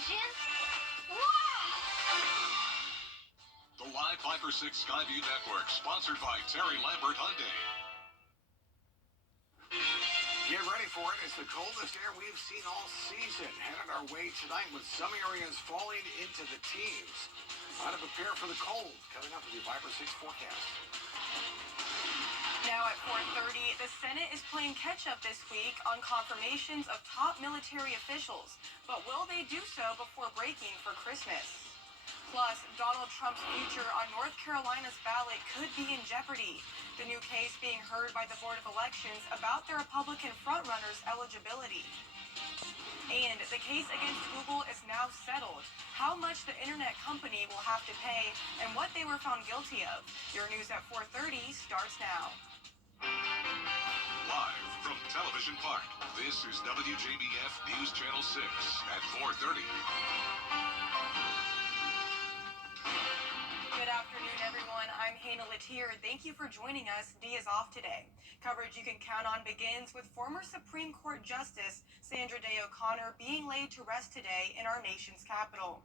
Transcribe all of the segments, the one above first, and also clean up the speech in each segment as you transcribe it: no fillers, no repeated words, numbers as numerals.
television? Wow! The live Viper 6 Skyview Network, sponsored by Terry Lambert Hyundai. Get ready for it. It's the coldest air we've seen all season. Headed our way tonight with some areas falling into the teens. How to prepare for the cold. Coming up with your Viper 6 forecast. Now at 4:30, the Senate is playing catch-up this week on confirmations of top military officials. But will they do so before breaking for Christmas? Plus, Donald Trump's future on North Carolina's ballot could be in jeopardy. The new case being heard by the Board of Elections about the Republican frontrunner's eligibility. And the case against Google is now settled. How much the internet company will have to pay and what they were found guilty of. Your news at 4:30 starts now. Live from Television Park, this is WJBF News Channel 6 at 4:30. Good afternoon, everyone. I'm Hannah Latier. Thank you for joining us. D is off today. Coverage you can count on begins with former Supreme Court Justice Sandra Day O'Connor being laid to rest today in our nation's capital.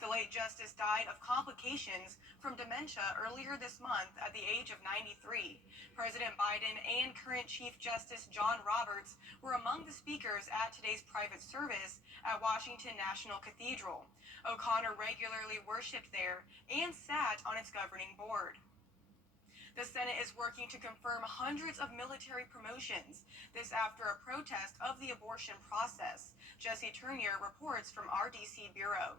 The late justice died of complications from dementia earlier this month at the age of 93. President Biden and current Chief Justice John Roberts were among the speakers at today's private service at Washington National Cathedral. O'Connor regularly worshiped there and sat on its governing board. The Senate is working to confirm hundreds of military promotions. This after a protest of the abortion process. Jesse Turnier reports from our D.C. bureau.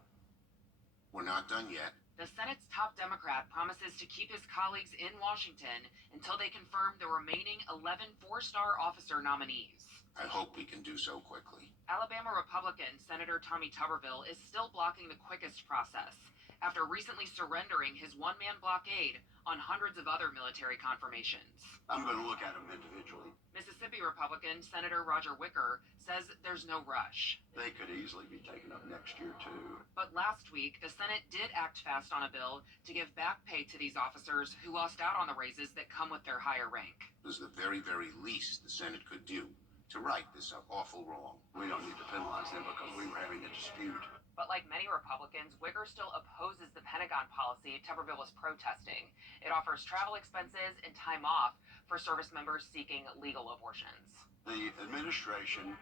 We're not done yet. The Senate's top Democrat promises to keep his colleagues in Washington until they confirm the remaining 11 four-star officer nominees. I hope we can do so quickly. Alabama Republican Senator Tommy Tuberville is still blocking the quickest process after recently surrendering his one-man blockade on hundreds of other military confirmations. I'm going to look at them individually. Mississippi Republican Senator Roger Wicker says there's no rush. They could easily be taken up next year, too. But last week, the Senate did act fast on a bill to give back pay to these officers who lost out on the raises that come with their higher rank. It was the very, very least the Senate could do to right this awful wrong. We don't need to penalize them because we were having a dispute. But like many Republicans, Wicker still opposes the Pentagon policy Tuberville was protesting. It offers travel expenses and time off for service members seeking legal abortions. The administration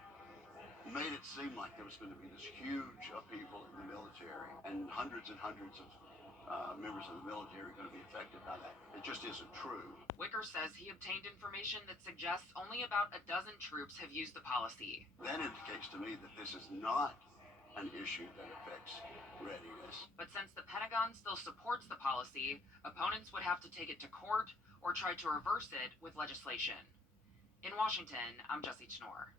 made it seem like there was going to be this huge upheaval in the military, and hundreds of members of the military are going to be affected by that. It just isn't true. Wicker says he obtained information that suggests only about a dozen troops have used the policy. That indicates to me that this is not an issue that affects readiness. But since the Pentagon still supports the policy, opponents would have to take it to court or try to reverse it with legislation. In Washington, I'm Jesse Tenor.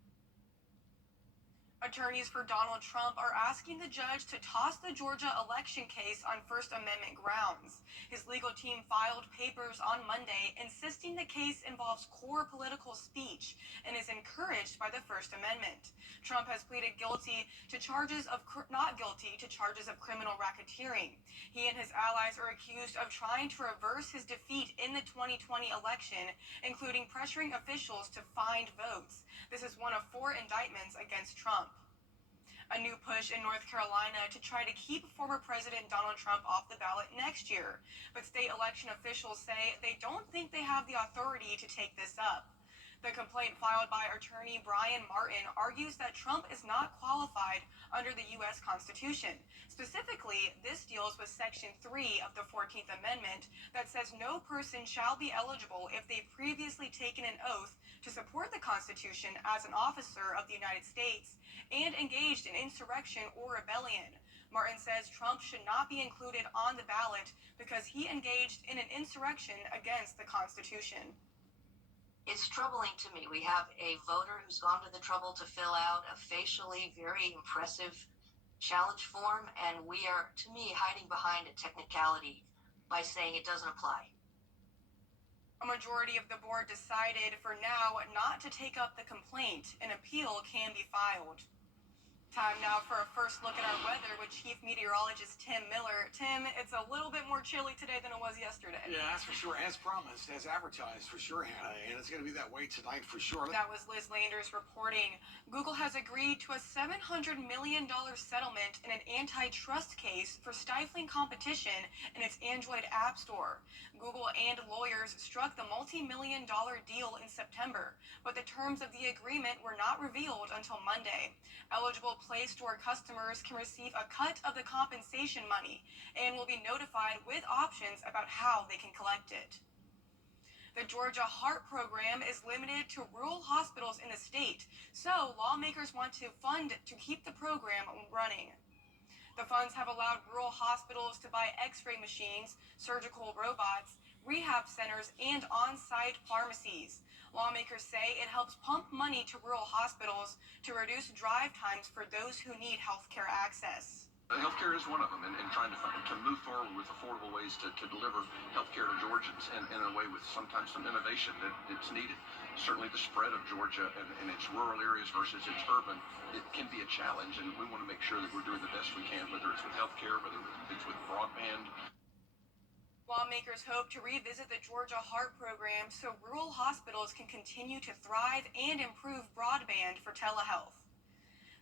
Attorneys for Donald Trump are asking the judge to toss the Georgia election case on First Amendment grounds. His legal team filed papers on Monday insisting the case involves core political speech and is encouraged by the First Amendment. Trump has pleaded guilty to charges of not guilty to charges of criminal racketeering. He and his allies are accused of trying to reverse his defeat in the 2020 election, including pressuring officials to find votes. This is one of 4 indictments against Trump. A new push in North Carolina to try to keep former President Donald Trump off the ballot next year. But state election officials say they don't think they have the authority to take this up. The complaint filed by attorney Brian Martin argues that Trump is not qualified under the U.S. Constitution. Specifically, this deals with Section 3 of the 14th Amendment that says no person shall be eligible if they've previously taken an oath to support the Constitution as an officer of the United States and engaged in insurrection or rebellion. Martin says Trump should not be included on the ballot because he engaged in an insurrection against the Constitution. It's troubling to me. We have a voter who's gone to the trouble to fill out a facially very impressive challenge form, and we are, to me, hiding behind a technicality by saying it doesn't apply. A majority of the board decided for now not to take up the complaint. An appeal can be filed. Time now for a first look at our weather with Chief Meteorologist Tim Miller. Tim, it's a little bit more chilly today than it was yesterday. Yeah, that's for sure. As promised, as advertised, for sure, Hannah. And it's going to be that way tonight for sure. That was Liz Landers reporting. Google has agreed to a $700 million settlement in an antitrust case for stifling competition in its Android App Store. Google and lawyers struck the multi-million-dollar deal in September, but the terms of the agreement were not revealed until Monday. Eligible Play Store customers can receive a cut of the compensation money and will be notified with options about how they can collect it. The Georgia Heart Program is limited to rural hospitals in the state, so lawmakers want to fund to keep the program running. The funds have allowed rural hospitals to buy x-ray machines, surgical robots, rehab centers, and on-site pharmacies. Lawmakers say it helps pump money to rural hospitals to reduce drive times for those who need health care access. Healthcare is one of them, and trying to move forward with affordable ways to deliver healthcare to Georgians, and in a way with sometimes some innovation that it's needed. Certainly the spread of Georgia and its rural areas versus its urban, it can be a challenge, and we want to make sure that we're doing the best we can, whether it's with healthcare, whether it's with broadband. Lawmakers hope to revisit the Georgia Heart Program so rural hospitals can continue to thrive and improve broadband for telehealth.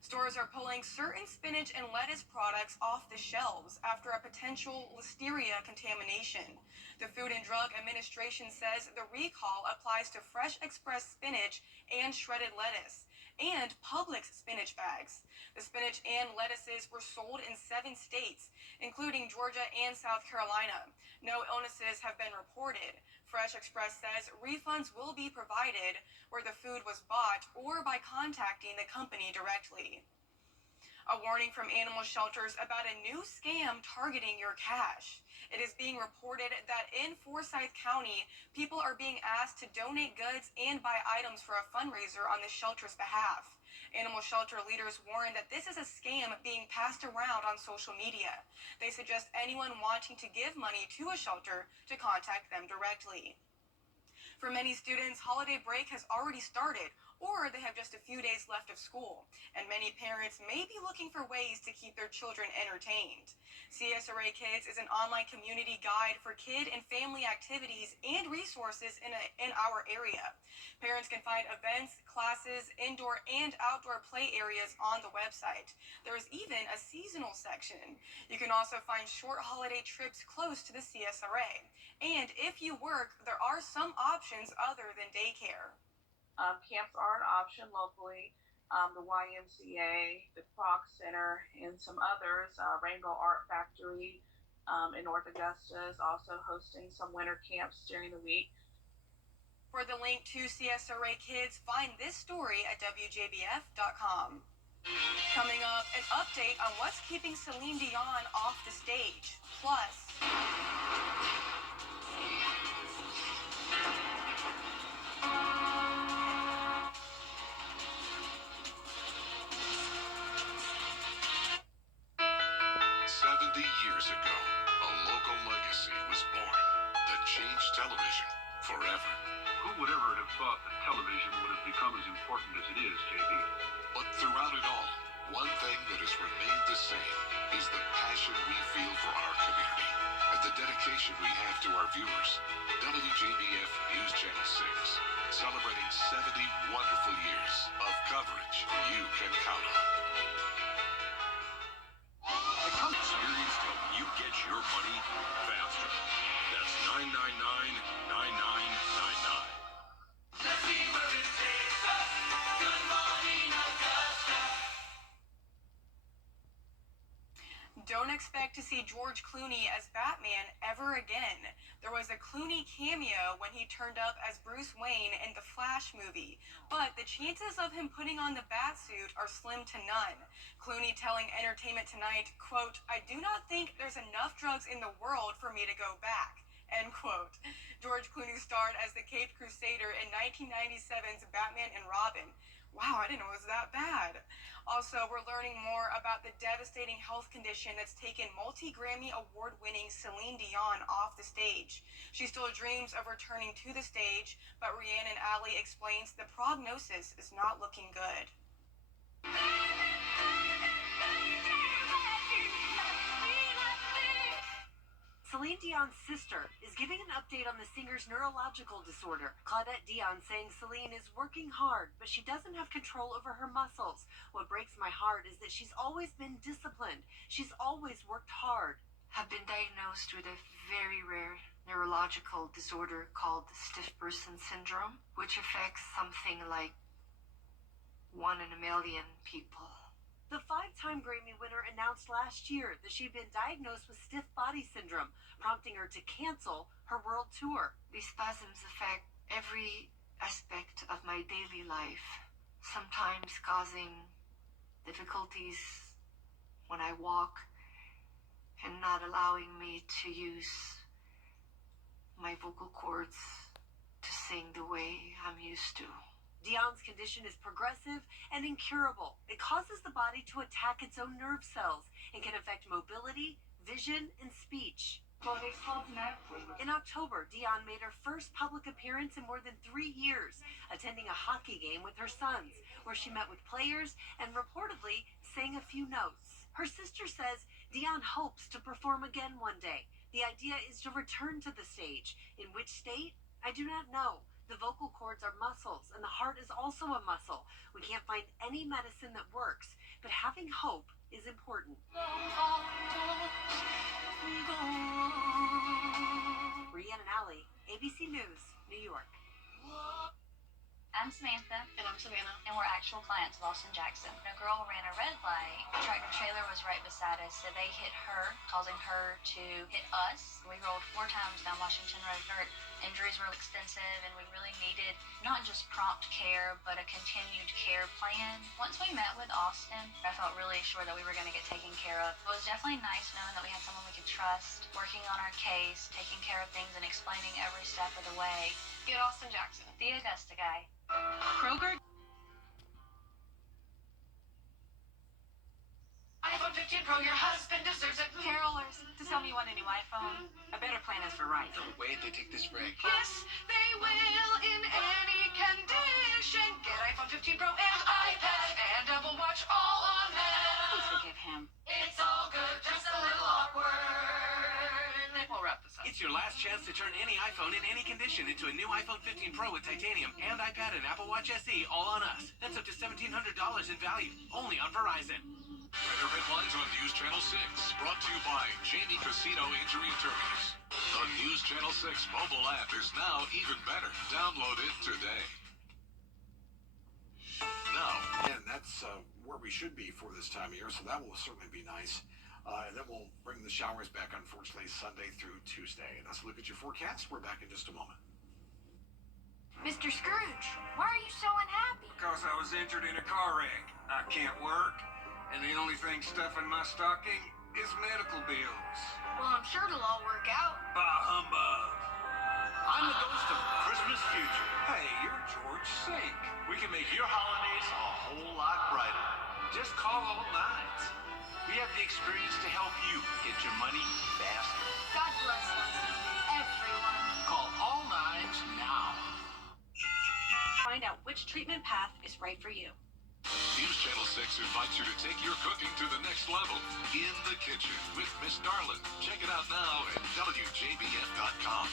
Stores are pulling certain spinach and lettuce products off the shelves after a potential listeria contamination. The Food and Drug Administration says the recall applies to Fresh Express spinach and shredded lettuce, and Publix spinach bags. The spinach and lettuces were sold in 7 states, including Georgia and South Carolina. No illnesses have been reported. Fresh Express says refunds will be provided where the food was bought or by contacting the company directly. A warning from animal shelters about a new scam targeting your cash. It is being reported that in Forsyth County, people are being asked to donate goods and buy items for a fundraiser on the shelter's behalf. Animal shelter leaders warn that this is a scam being passed around on social media. They suggest anyone wanting to give money to a shelter to contact them directly. For many students, holiday break has already started, or they have just a few days left of school, and many parents may be looking for ways to keep their children entertained. CSRA Kids is an online community guide for kid and family activities and resources in our area. Parents can find events, classes, indoor and outdoor play areas on the website. There is even a seasonal section. You can also find short holiday trips close to the CSRA. And if you work, there are some options other than daycare. Camps are an option locally. The YMCA, the Kroc Center, and some others. Rainbow Art Factory in North Augusta is also hosting some winter camps during the week. For the link to CSRA Kids, find this story at WJBF.com. Coming up, an update on what's keeping Celine Dion off the stage. Plus, 70 years ago, a local legacy was born that changed television forever. Who would ever have thought that television would have become as important as it is, JB? But throughout it all, one thing that has remained the same is the passion we feel for our community and the dedication we have to our viewers. WJBF News Channel 6, celebrating 70 wonderful years of coverage you can count on. Experience help you get your money faster. That's 999-9999. Let's see where it takes us. Good morning, Augusta. don't expect to see George Clooney as Batman ever again. There was a Clooney cameo when he turned up as Bruce Wayne in the Flash movie, but the chances of him putting on the Batsuit are slim to none. Clooney telling Entertainment Tonight, quote, "I do not think there's enough drugs in the world for me to go back," end quote. George Clooney starred as the Caped Crusader in 1997's Batman and Robin. Wow, I didn't know it was that bad. Also, we're learning more about the devastating health condition that's taken multi-Grammy award-winning Celine Dion off the stage. She still dreams of returning to the stage, but Rhiannon Alley explains the prognosis is not looking good. Celine Dion's sister is giving an update on the singer's neurological disorder. Claudette Dion saying Celine is working hard, but she doesn't have control over her muscles. What breaks my heart is that she's always been disciplined. She's always worked hard. Have been diagnosed with a very rare neurological disorder called stiff person syndrome, which affects something like 1 in a million people. The 5-time Grammy winner announced last year that she'd been diagnosed with stiff body syndrome, prompting her to cancel her world tour. These spasms affect every aspect of my daily life, sometimes causing difficulties when I walk and not allowing me to use my vocal cords to sing the way I'm used to. Dion's condition is progressive and incurable. It causes the body to attack its own nerve cells and can affect mobility, vision, and speech. In October, Dion made her first public appearance in more than 3 years, attending a hockey game with her sons, where she met with players and reportedly sang a few notes. Her sister says Dion hopes to perform again one day. The idea is to return to the stage. In which state? I do not know. The vocal cords are muscles, and the heart is also a muscle. We can't find any medicine that works, but having hope is important. Rhiannon Alley, ABC News, New York. I'm Samantha. And I'm Savannah. And we're actual clients of Austin Jackson. A girl ran a red light. The tractor trailer was right beside us, so they hit her, causing her to hit us. We rolled 4 times down Washington Road. Her injuries were extensive, and we really needed not just prompt care, but a continued care plan. Once we met with Austin, I felt really sure that we were going to get taken care of. It was definitely nice knowing that we had someone we could trust, working on our case, taking care of things, and explaining every step of the way. Get Austin Jackson. The Augusta guy. Kroger. iPhone 15 Pro, your husband deserves it. Carolers, to tell me you want a new iPhone, a better plan is for right. No way they take this break. Yes, they will in any condition. Get iPhone 15 Pro and iPad and Apple Watch all on them. Please forgive him. It's all good, just a little awkward. We'll wrap this up. It's your last chance to turn any iPhone in any condition into a new iPhone 15 Pro with titanium and iPad and Apple Watch SE all on us. That's up to $1,700 in value, only on Verizon. Weather headlines on News Channel 6, brought to you by Jamie Casino Injury Attorneys. The News Channel 6 mobile app is now even better. Download it today. Now, And that's where we should be for this time of year, so that will certainly be nice. And then we'll bring the showers back, unfortunately, Sunday through Tuesday. And let's look at your forecast. We're back in just a moment. Mr. Scrooge, why are you so unhappy? Because I was injured in a car wreck. I can't work, and the only thing stuffing my stocking is medical bills. Well, I'm sure it'll all work out. Bah humbug. I'm the ghost of Christmas future. Hey, you're George Sink. We can make your holidays a whole lot brighter. Just call all nines. We have the experience to help you get your money faster. God bless us, everyone. Call all nines now. Find out which treatment path is right for you. News Channel 6 invites you to take your cooking to the next level in the kitchen with Miss Darlin. Check it out now at WJBF.com.